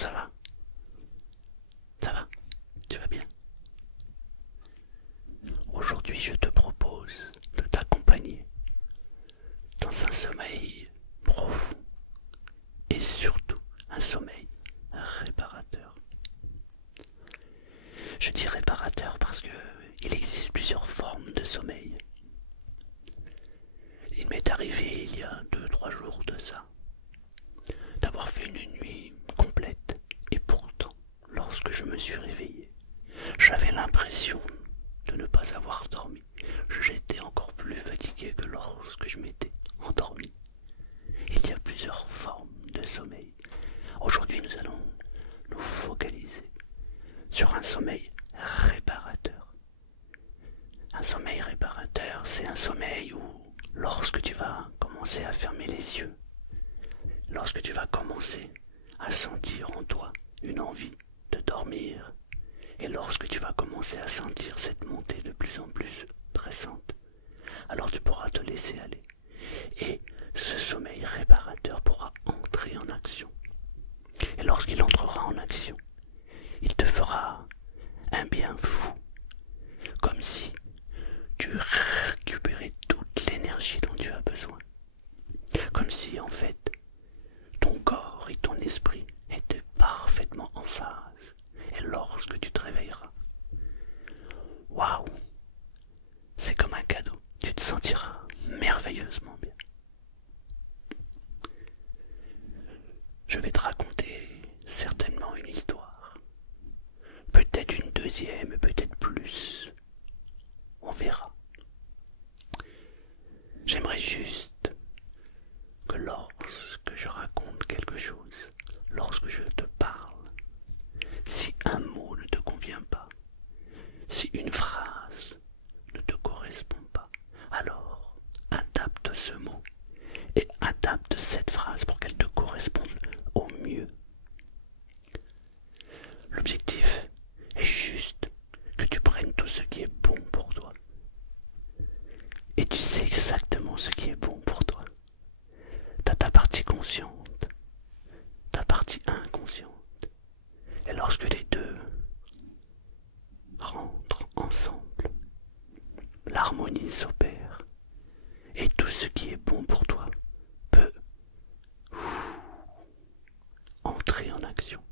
Ça va? Ça va? Tu vas bien? Aujourd'hui, je te propose de t'accompagner dans un sommeil profond et surtout un sommeil réparateur. Je dis réparateur parce que il existe plusieurs formes de sommeil. Il m'est arrivé il y a 2, 3 jours de ça d'avoir fait une nuit complète et pourtant, lorsque je me suis réveillé, j'avais l'impression de ne pas avoir dormi. J'étais encore plus fatigué que lorsque je m'étais endormi. Il y a plusieurs formes de sommeil. Aujourd'hui, nous allons nous focaliser sur un sommeil réparateur. Un sommeil réparateur, c'est un sommeil où, lorsque tu vas commencer à fermer les yeux, lorsque tu vas commencer à sentir en toi une envie de dormir, et lorsque tu vas commencer à sentir cette montée de plus en plus pressante, alors tu pourras te laisser aller. Et ce sommeil réparateur pourra entrer en action. Et lorsqu'il entrera en action, il te fera un bien fou, comme si tu récupérais toute l'énergie dont tu as besoin. Comme si en fait, ton corps et ton esprit étaient parfaitement en phase. Et lorsque tu te réveilleras, waouh, c'est comme un cadeau, tu te sentiras merveilleusement bien. Je vais te raconter certainement une histoire, peut-être une deuxième, peut-être plus, on verra. J'aimerais juste que lorsque je raconte quelque chose, lorsque je te parle, si un mot ne te convient pas, si une phrase ne te correspond pas, alors adapte ce mot et adapte cette phrase pour qu'elle te corresponde au mieux. L'objectif est juste que tu prennes tout ce qui est bon pour toi. Et tu sais exactement ce qui est bon pour toi. T'as ta partie consciente, ta partie inconsciente. Et lorsque les deux rentrent ensemble, l'harmonie s'opère. Et tout ce qui est bon pour toi peut entrer en action.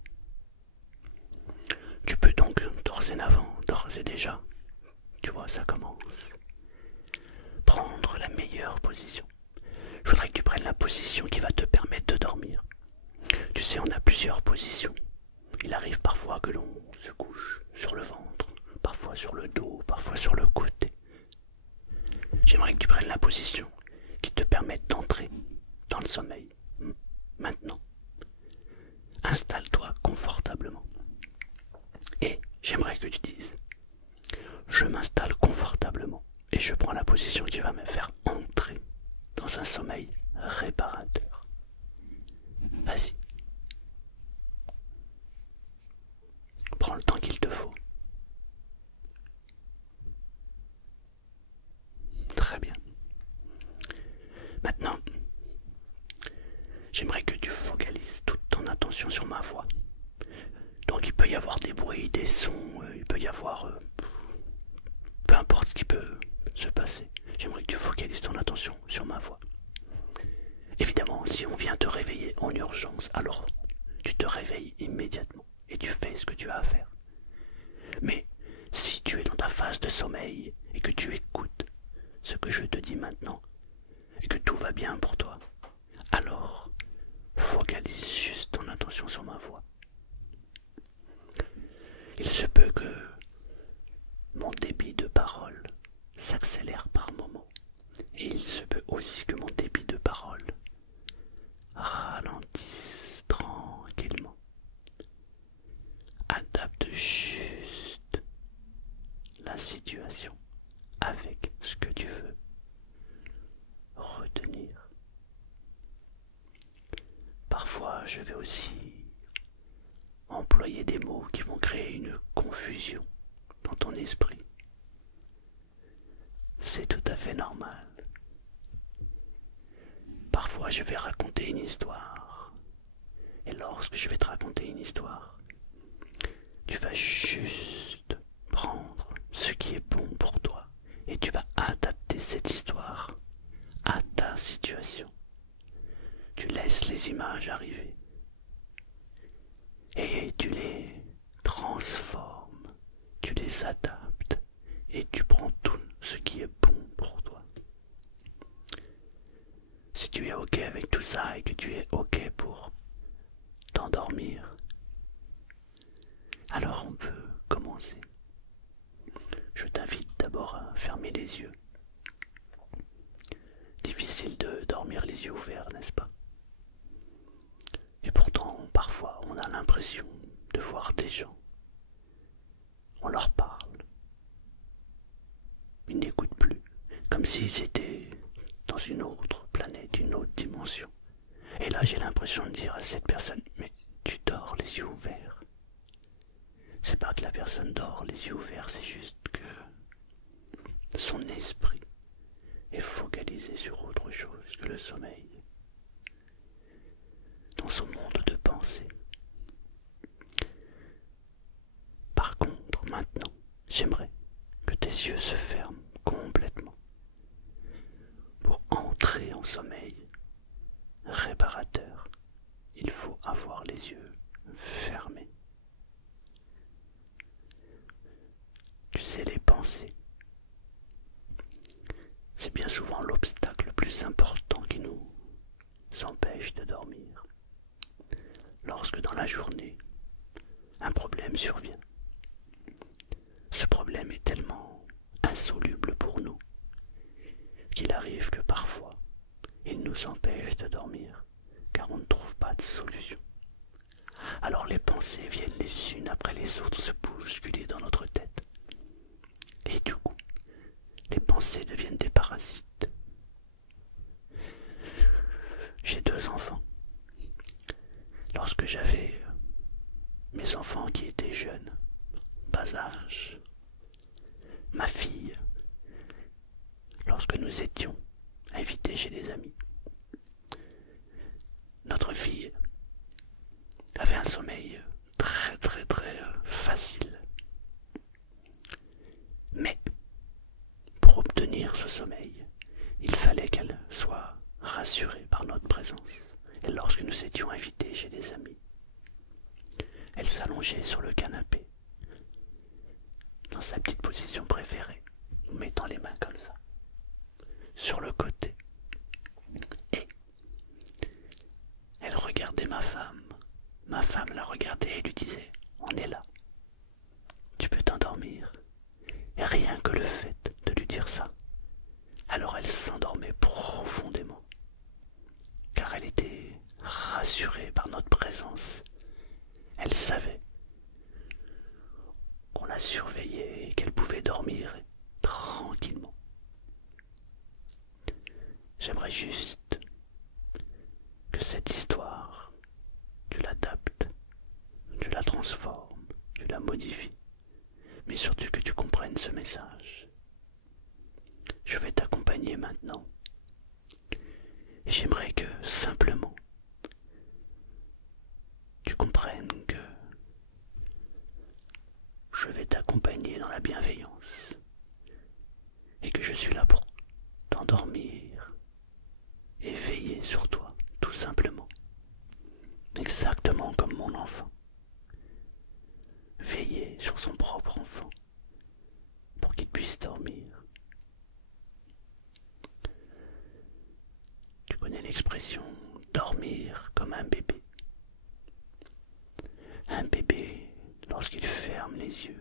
Tu peux donc d'ores et déjà, tu vois, ça commence, prendre la meilleure position. Je voudrais que tu prennes la position qui va te permettre de dormir. Tu sais, on a plusieurs positions. Il arrive parfois que l'on se couche sur le ventre, parfois sur le dos, parfois sur le côté. J'aimerais que tu prennes la position qui te permette d'entrer dans le sommeil. Maintenant, installe-toi confortablement. Et j'aimerais que tu dises, je m'installe confortablement et je prends la position qui va me faire entrer dans un sommeil réparateur. Vas-y. Prends le temps qu'il te faut. Très bien. Maintenant, j'aimerais que tu focalises toute ton attention sur ma voix. Donc il peut y avoir des bruits, des sons, il peut y avoir peu importe ce qui peut se passer. J'aimerais que tu focalises ton attention sur ma voix. Évidemment, si on vient te réveiller en urgence, alors tu te réveilles immédiatement et tu fais ce que tu as à faire. Mais si tu es dans ta phase de sommeil et que tu écoutes ce que je te dis maintenant et que tout va bien pour toi, alors focalise juste ton attention sur ma voix. Il se peut que mon débit de parole s'accélère par moments et il se peut aussi que mon débit de parole ralentisse tranquillement. Adapte juste la situation avec ce que tu veux retenir. Parfois, je vais aussi employer des mots qui vont créer une confusion dans ton esprit. C'est tout à fait normal. Parfois, je vais raconter une histoire. Et lorsque je vais te raconter une une histoire. Tu vas juste prendre ce qui est bon pour toi et tu vas adapter cette histoire à ta situation. Tu laisses les images arriver et tu les transformes, tu les adaptes et tu prends tout ce qui est bon pour toi. Si tu es ok avec tout ça et que tu es ok pour t'endormir, alors on peut commencer. Je t'invite d'abord à fermer les yeux. Difficile de dormir les yeux ouverts, n'est-ce pas? Et pourtant, parfois, on a l'impression de voir des gens. On leur parle. Ils n'écoutent plus, comme s'ils étaient dans une autre planète, une autre dimension. Et là, j'ai l'impression de dire à cette personne, mais tu dors les yeux ouverts. C'est pas que la personne dort les yeux ouverts, c'est juste que son esprit est focalisé sur autre chose que le sommeil. Dans son monde de pensée. Par contre, maintenant, j'aimerais que tes yeux se ferment complètement pour entrer en sommeil réparateur. Il faut avoir les yeux fermés. Tu sais, les pensées, c'est bien souvent l'obstacle le plus important qui nous empêche de dormir. Lorsque dans la journée, un problème survient, ce problème est tellement insoluble pour nous qu'il arrive que parfois il nous empêche de dormir car on ne trouve pas de solution. Alors les pensées viennent les unes après les autres se bousculer dans notre tête. Et du coup, les pensées deviennent des parasites. J'ai 2 enfants. Lorsque j'avais mes enfants qui étaient jeunes, bas âge, ma fille, lorsque nous étions invités chez des amis, notre fille avait un sommeil très facile. Mais pour obtenir ce sommeil, il fallait qu'elle soit rassurée par notre présence. Et lorsque nous étions invités chez des amis, elle s'allongeait sur le canapé, dans sa petite position préférée, mettant les mains comme ça, sur le côté. Et elle regardait ma femme. Ma femme la regardait et lui disait « On est là, tu peux t'endormir ». Et rien que le fait de lui dire ça, alors elle s'endormait profondément, car elle était rassurée par notre présence. Elle savait qu'on la surveillait et qu'elle pouvait dormir tranquillement. J'aimerais juste que cette histoire, tu l'adaptes, tu la transformes, tu la modifies, mais surtout que tu comprennes ce message. Je vais t'accompagner maintenant et j'aimerais que simplement tu comprennes que je vais t'accompagner dans la bienveillance et que je suis là pour t'endormir et veiller sur toi, tout simplement, exactement comme mon enfant. Veiller sur son propre enfant pour qu'il puisse dormir. Tu connais l'expression dormir comme un bébé. Un bébé, lorsqu'il ferme les yeux,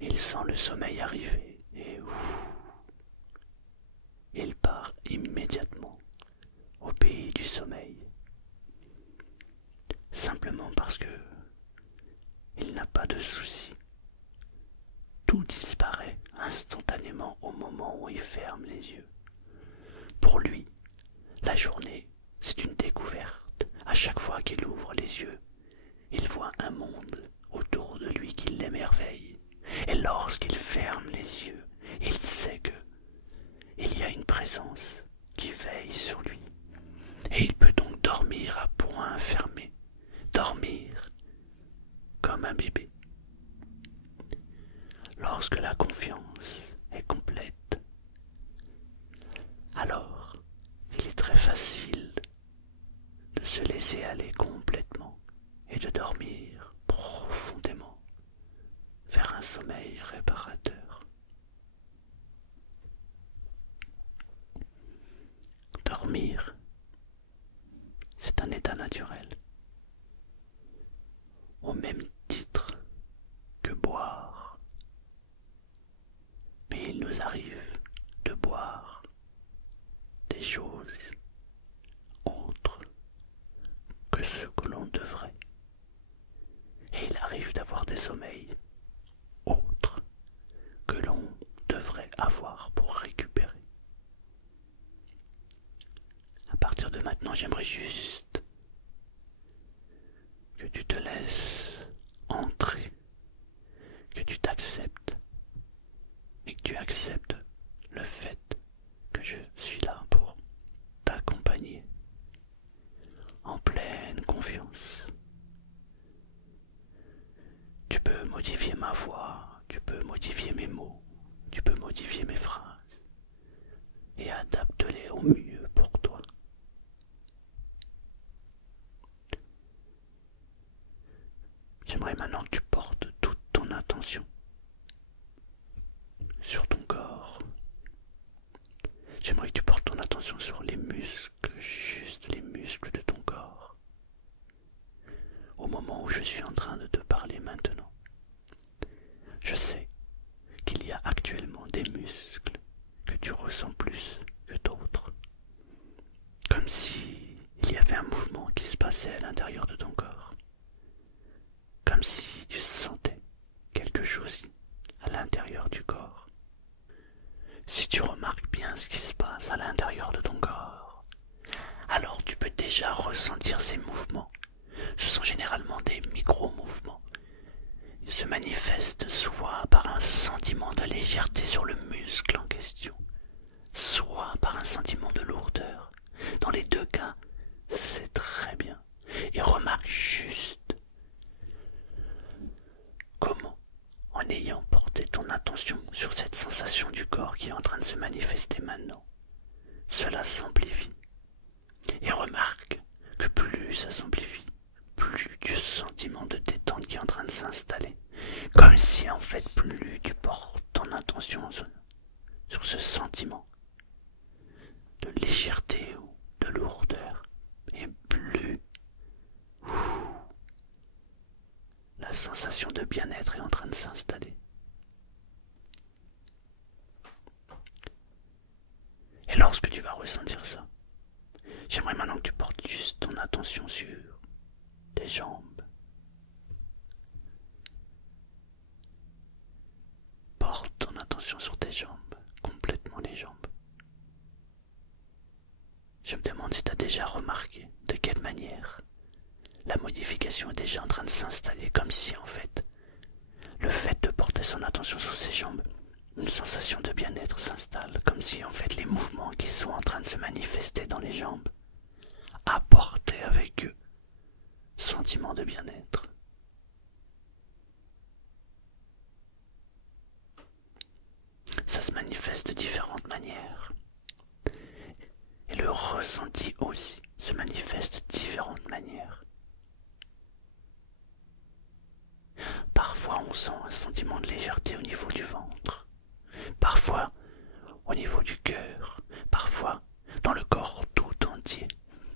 il sent le sommeil arriver et il part immédiatement au pays du sommeil. Simplement parce que il n'a pas de soucis. Tout disparaît instantanément au moment où il ferme les yeux. Pour lui, la journée, c'est une découverte. À chaque fois qu'il ouvre les yeux, il voit un monde autour de lui qui l'émerveille. Et lorsqu'il ferme les yeux, il sait que il y a une présence qui veille sur lui. Et il peut donc dormir à poing fermé, un bébé. Lorsque la confiance est complète, alors il est très facile de se laisser aller complètement et de dormir profondément vers un sommeil réparateur. Dormir, c'est un état naturel, au même titre que boire. Mais il nous arrive de boire des choses autres que ce que l'on devrait. Et il arrive d'avoir des sommeils autres que l'on devrait avoir pour récupérer. À partir de maintenant, j'aimerais juste que tu te laisses entrer, que tu t'acceptes et que tu acceptes le fait que je suis là pour t'accompagner en pleine confiance. Tu peux modifier ma voix, tu peux modifier mes mots, tu peux modifier mes phrases et adapte-les au mieux pour toi. J'aimerais maintenant que tu portes toute ton attention sur ton corps. J'aimerais que tu portes ton attention sur les muscles, juste les muscles de ton corps. Au moment où je suis en train de te parler maintenant, je sais qu'il y a actuellement des muscles que tu ressens plus que d'autres. Comme si il y avait un mouvement qui se passait à l'intérieur de ton corps. Comme si tu sentais quelque chose à l'intérieur du corps. Si tu remarques bien ce qui se passe à l'intérieur de ton corps, alors tu peux déjà ressentir ces mouvements. Ce sont généralement des micro-mouvements. Ils se manifestent soit par un sentiment de légèreté sur le muscle en question, soit par un sentiment de lourdeur. Dans les deux cas, c'est très bien. Et remarque juste comment, en ayant porté ton attention sur cette sensation du corps qui est en train de se manifester maintenant, cela s'amplifie. Et remarque que plus ça s'amplifie, plus du sentiment de détente qui est en train de s'installer. Comme si en fait plus tu portes ton attention sur ce sentiment de légèreté ou de lourdeur, et plus la sensation de bien-être est en train de s'installer. Et lorsque tu vas ressentir ça, j'aimerais maintenant que tu portes juste ton attention sur tes jambes. Porte ton attention sur tes jambes, complètement les jambes. Je me demande si tu as déjà remarqué de quelle manière la modification est déjà en train de s'installer, comme si en fait, le fait de porter son attention sur ses jambes, une sensation de bien-être s'installe, comme si en fait les mouvements qui sont en train de se manifester dans les jambes apportaient avec eux sentiment de bien-être. Ça se manifeste de différentes manières. Et le ressenti aussi se manifeste de différentes manières. Parfois on sent un sentiment de légèreté au niveau du ventre, parfois au niveau du cœur, parfois dans le corps tout entier.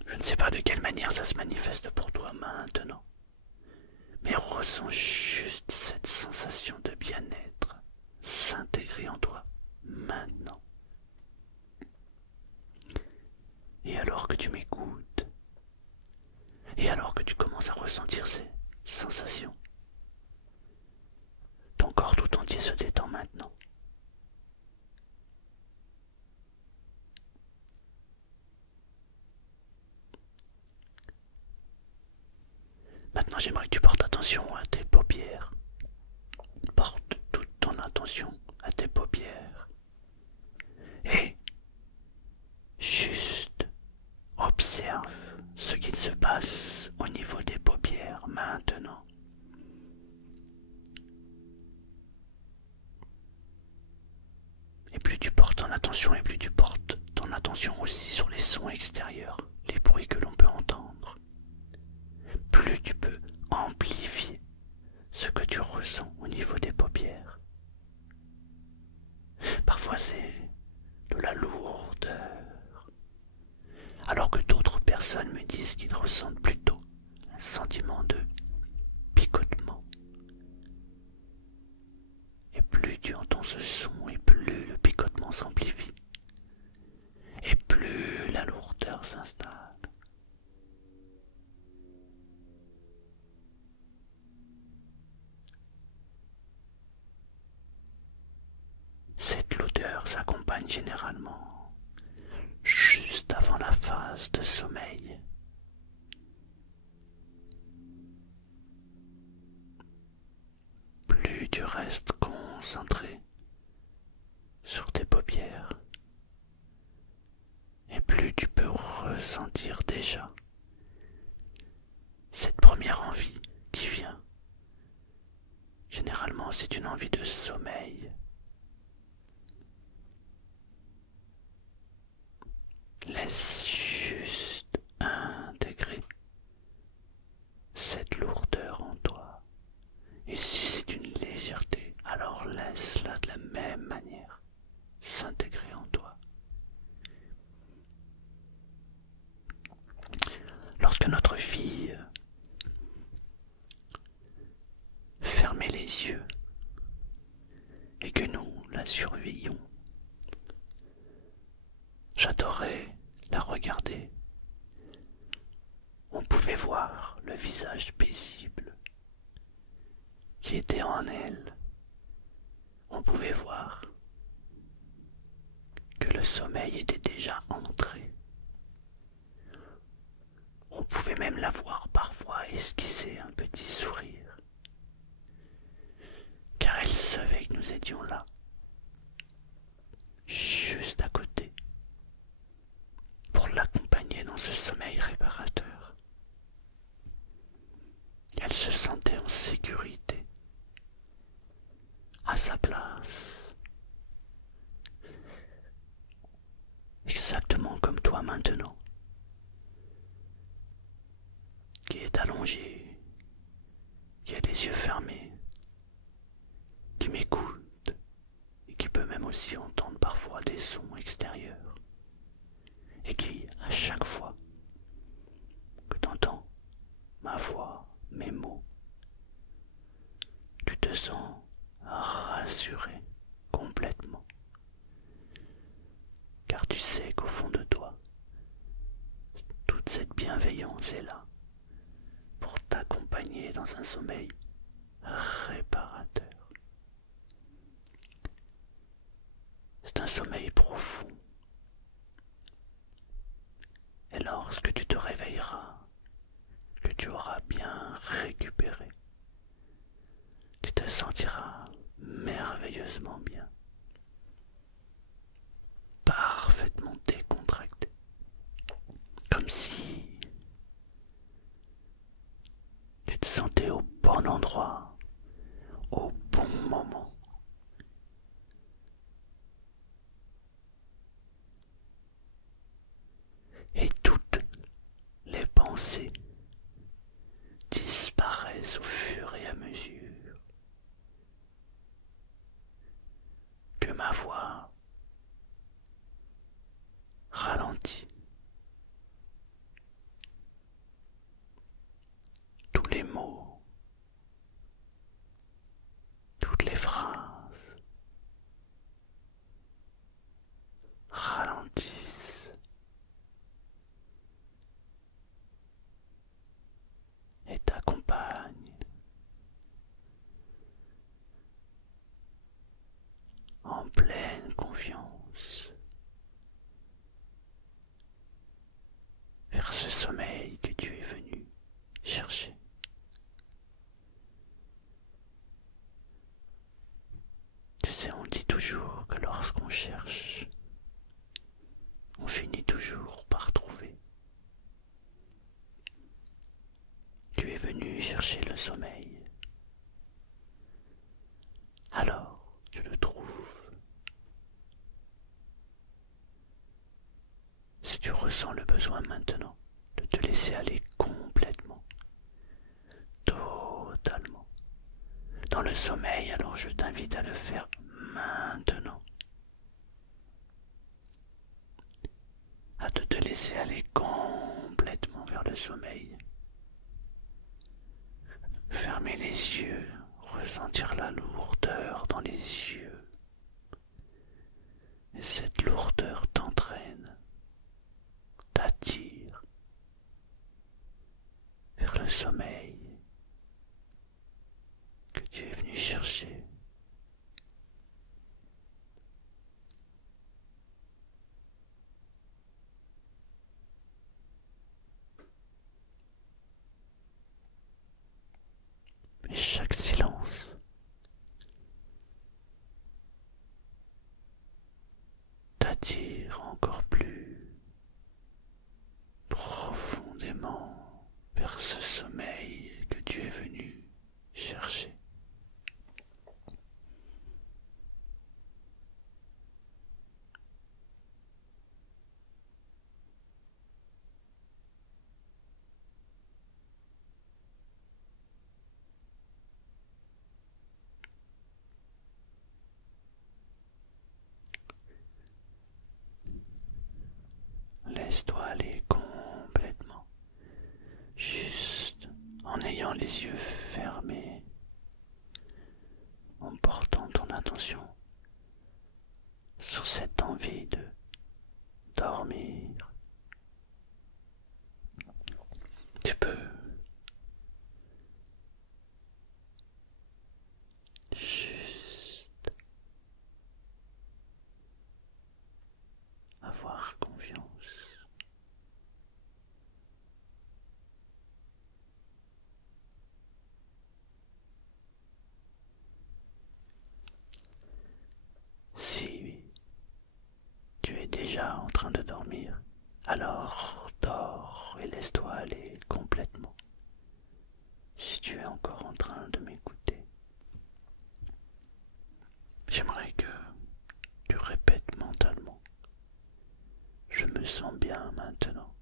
Je ne sais pas de quelle manière ça se manifeste pour toi maintenant, mais ressens juste cette sensation de bien-être s'intégrer en toi maintenant. Et alors que tu m'écoutes, et alors que tu commences à ressentir ces sensations, ton corps tout entier se détend maintenant. Maintenant, j'aimerais que tu portes attention à tes paupières. Porte toute ton attention à tes paupières. Et juste observe ce qu'il se passe au niveau des paupières maintenant. attention aussi sur les sons extérieurs, les bruits que l'on peut entendre. Plus tu peux amplifier ce que tu ressens au niveau des paupières. Parfois c'est de la lourdeur, alors que d'autres personnes me disent qu'ils ressentent plutôt un sentiment de picotement. Et plus tu entends ce son, et plus le picotement s'amplifie, et plus la lourdeur s'installe. Cette lourdeur s'accompagne généralement juste avant la phase de sommeil. Plus tu restes concentré sur tes paupières, et plus tu peux ressentir déjà cette première envie qui vient. Généralement, c'est une envie de sommeil. Laisse juste intégrer cette lourdeur en toi. Et si c'est une légèreté, alors laisse-la de la même manière s'intégrer en toi. Lorsque notre fille fermait les yeux et que nous la surveillions, j'adorais la regarder. On pouvait voir le visage paisible qui était en elle. On pouvait voir que le sommeil était déjà entré. On pouvait même la voir parfois esquisser un petit sourire, car elle savait que nous étions là, juste à côté, pour l'accompagner dans ce sommeil réparateur. Elle se sentait en sécurité, à sa place, exactement comme toi maintenant, qui est allongé, qui a les yeux fermés, qui m'écoute et qui peut même aussi entendre parfois des sons extérieurs, et qui, à chaque fois que tu entends ma voix, mes mots, tu te sens rassuré complètement, car tu sais qu'au fond de toi, toute cette bienveillance est là pour t'accompagner dans un sommeil réparateur. C'est un sommeil profond. Et lorsque tu te réveilleras, que tu auras bien récupéré, tu te sentiras merveilleusement bien, parfaitement décontracté, comme si tu te sentais au bon endroit, au bon moment. Et toutes les pensées disparaissent au fur et à mesure que ma voix ralentit. Tous les mots, toutes les phrases ralentissent et t'accompagnent en pleine confiance vers ce sommeil que tu es venu chercher. Tu sais, on dit toujours que lorsqu'on cherche, on finit toujours par trouver. Tu es venu chercher le sommeil. Alors, tu le trouves. dans le sommeil, alors je t'invite à le faire maintenant. À te laisser aller complètement vers le sommeil. Fermer les yeux, ressentir la lourdeur dans les yeux. Et cette lourdeur t'entraîne, t'attire vers le sommeil que tu es venu chercher. Et chaque silence t'attire encore plus profondément vers ce sommeil que tu es venu chercher. Laisse-toi aller complètement, juste en ayant les yeux fermés, en portant ton attention sur cette envie de dormir. Tu peux juste avoir confiance. Si tu es déjà en train de dormir, alors dors et laisse-toi aller complètement. Si tu es encore en train de m'écouter, j'aimerais que tu répètes mentalement. Je me sens bien maintenant.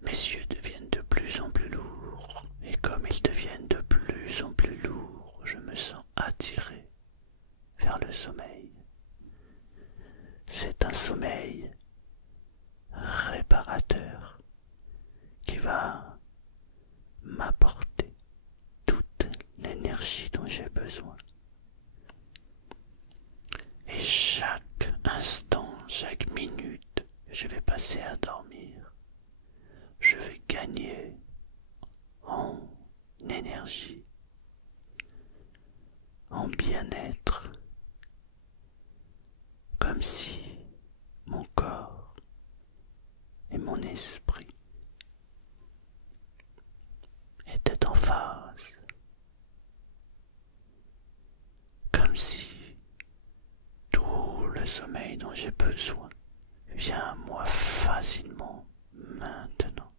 Mes yeux deviennent de plus en plus lourds, et comme ils deviennent de plus en plus lourds, je me sens attiré vers le sommeil. C'est un sommeil réparateur qui va m'apporter toute l'énergie dont j'ai besoin. Et chaque instant, chaque minute que je vais passer à dormir, je vais gagner en énergie, en bien-être, comme si mon corps et mon esprit étaient en phase, comme si tout le sommeil dont j'ai besoin vient à moi facilement maintenant.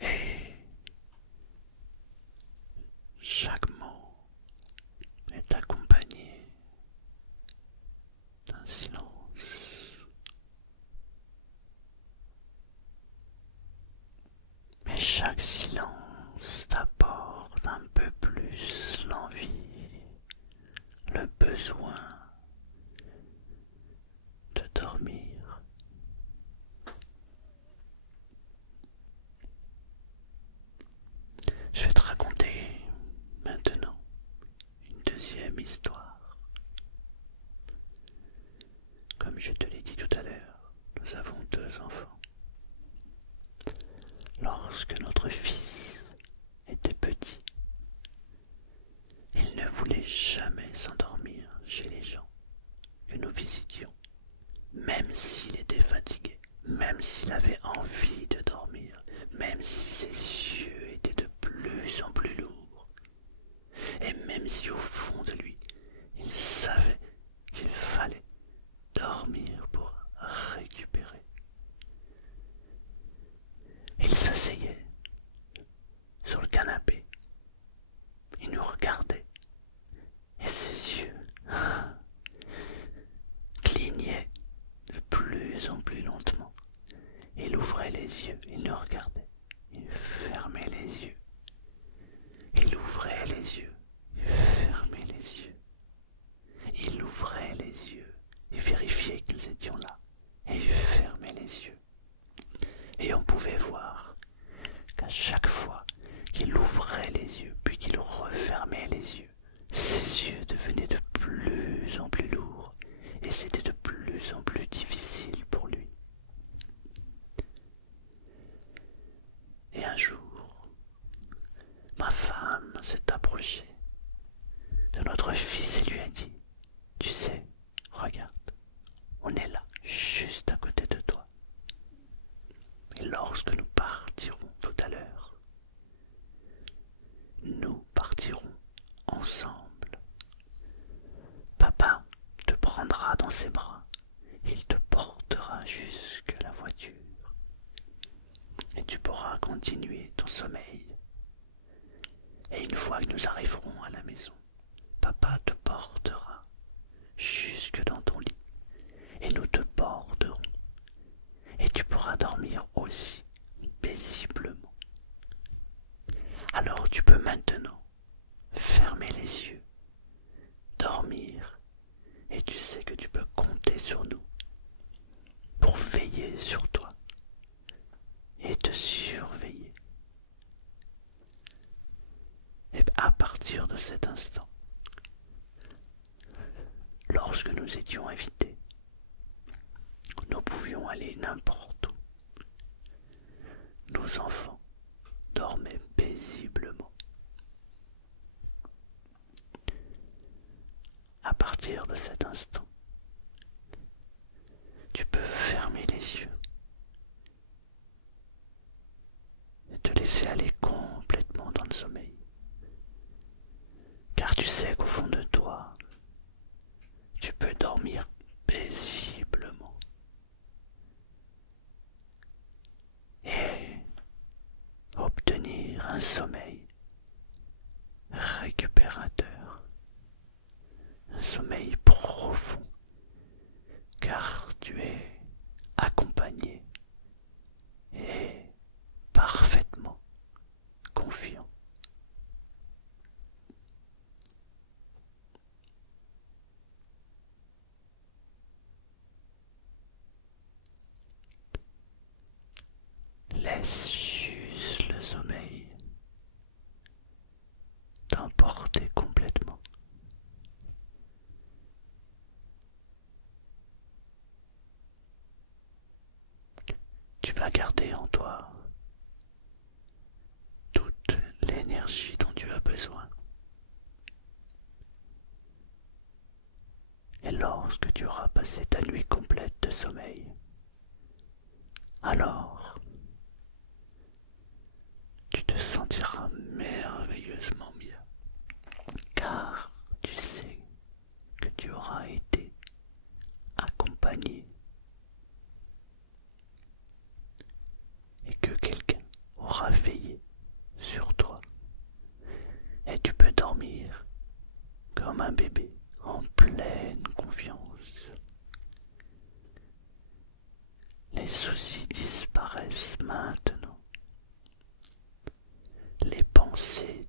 Et chaque mot est accompagné d'un silence. Mais chaque silence t'apporte un peu plus l'envie, le besoin de dormir. Je vais te raconter maintenant une deuxième histoire. Comme je te l'ai dit tout à l'heure, nous avons 2 enfants. Lorsque notre fils était petit, il ne voulait jamais s'endormir chez les gens que nous visitions, même s'il était fatigué, même s'il avait envie de dormir, même si ses yeux étaient de plus en plus lourds, et même si au fond de lui, il savait qu'il fallait dormir pour récupérer. Il s'asseyait sur le canapé, il nous regardait, et ses yeux clignaient de plus en plus lentement. Il ouvrait les les yeux, il nous regardait. Il fermait les yeux. Il ouvrait les yeux. Il fermait les yeux. Il ouvrait les yeux. Il vérifiait que nous étions là. Et il fermait les yeux. Et on pouvait voir qu'à chaque fois qu'il ouvrait les yeux, puis qu'il refermait les yeux, ses yeux devenaient de plus en plus lourds. Et c'était de plus en plus difficile pour lui. Et un jour, ma femme s'est approchée de notre fils et lui a dit, tu sais, regarde, on est là, juste à côté de toi. Et lorsque nous partirons tout à l'heure, nous partirons ensemble. Papa te prendra dans ses bras, il te portera jusqu'à la voiture. Et tu pourras continuer ton sommeil. Et une fois que nous arriverons à la maison, papa te portera jusque dans ton lit. Et nous te borderons. Et tu pourras dormir aussi paisiblement. Alors tu peux maintenant fermer les yeux, dormir, et tu sais que tu peux compter sur nous pour veiller sur toi et te surveiller. Et à partir de cet instant, lorsque nous étions invités, nous pouvions aller n'importe où. Nos enfants dormaient paisiblement. À partir de cet instant, tu peux fermer les yeux et te laisser aller complètement dans le sommeil. Car tu sais qu'au fond de toi, tu peux dormir paisiblement. Et obtenir un sommeil récupérateur, un sommeil profond, car tu es accompagné et parfaitement confiant. Laisse juste le sommeil t'emporter complètement. Tu vas garder en toi toute l'énergie dont tu as besoin. Et lorsque tu auras passé ta nuit complète de sommeil, alors tu te sentiras merveilleusement bien, car tu sais que tu auras été accompagné et que quelqu'un aura veillé sur toi. Et tu peux dormir comme un bébé en pleine confiance. Les soucis disparaissent maintenant. Les pensées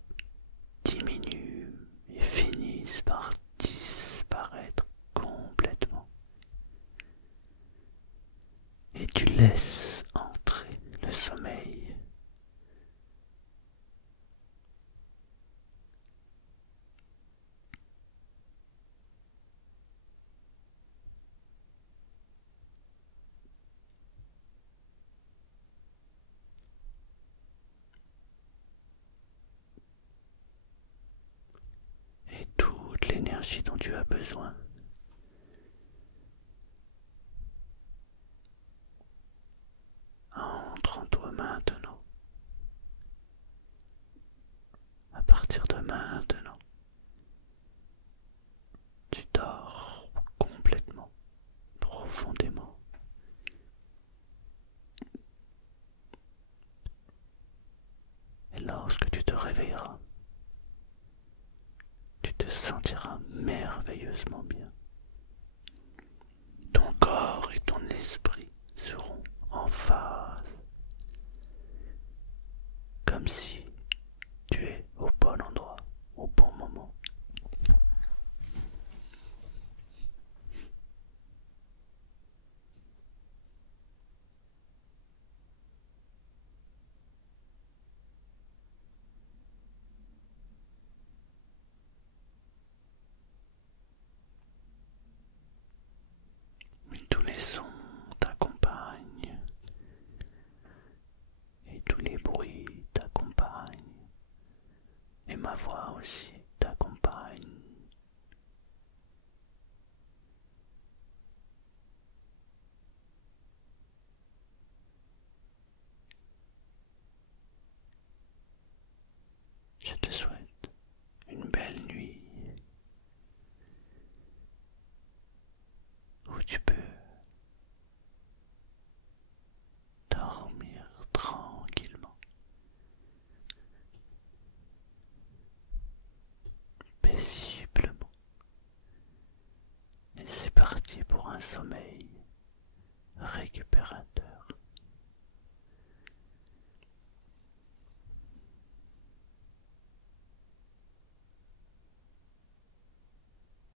diminuent et finissent par disparaître complètement. Et tu laisses entrer le sommeil. Et toute l'énergie dont tu as besoin entre en toi maintenant. À partir de maintenant, tu dors complètement, profondément. Et lorsque tu te réveilleras, tu te sentiras merveilleusement bien. Ton corps et ton esprit seront en phase ma voix aussi t'accompagne. Je te souhaite une belle nuit où tu peux dormir tranquillement, paisiblement. Et c'est parti pour un sommeil récupérateur.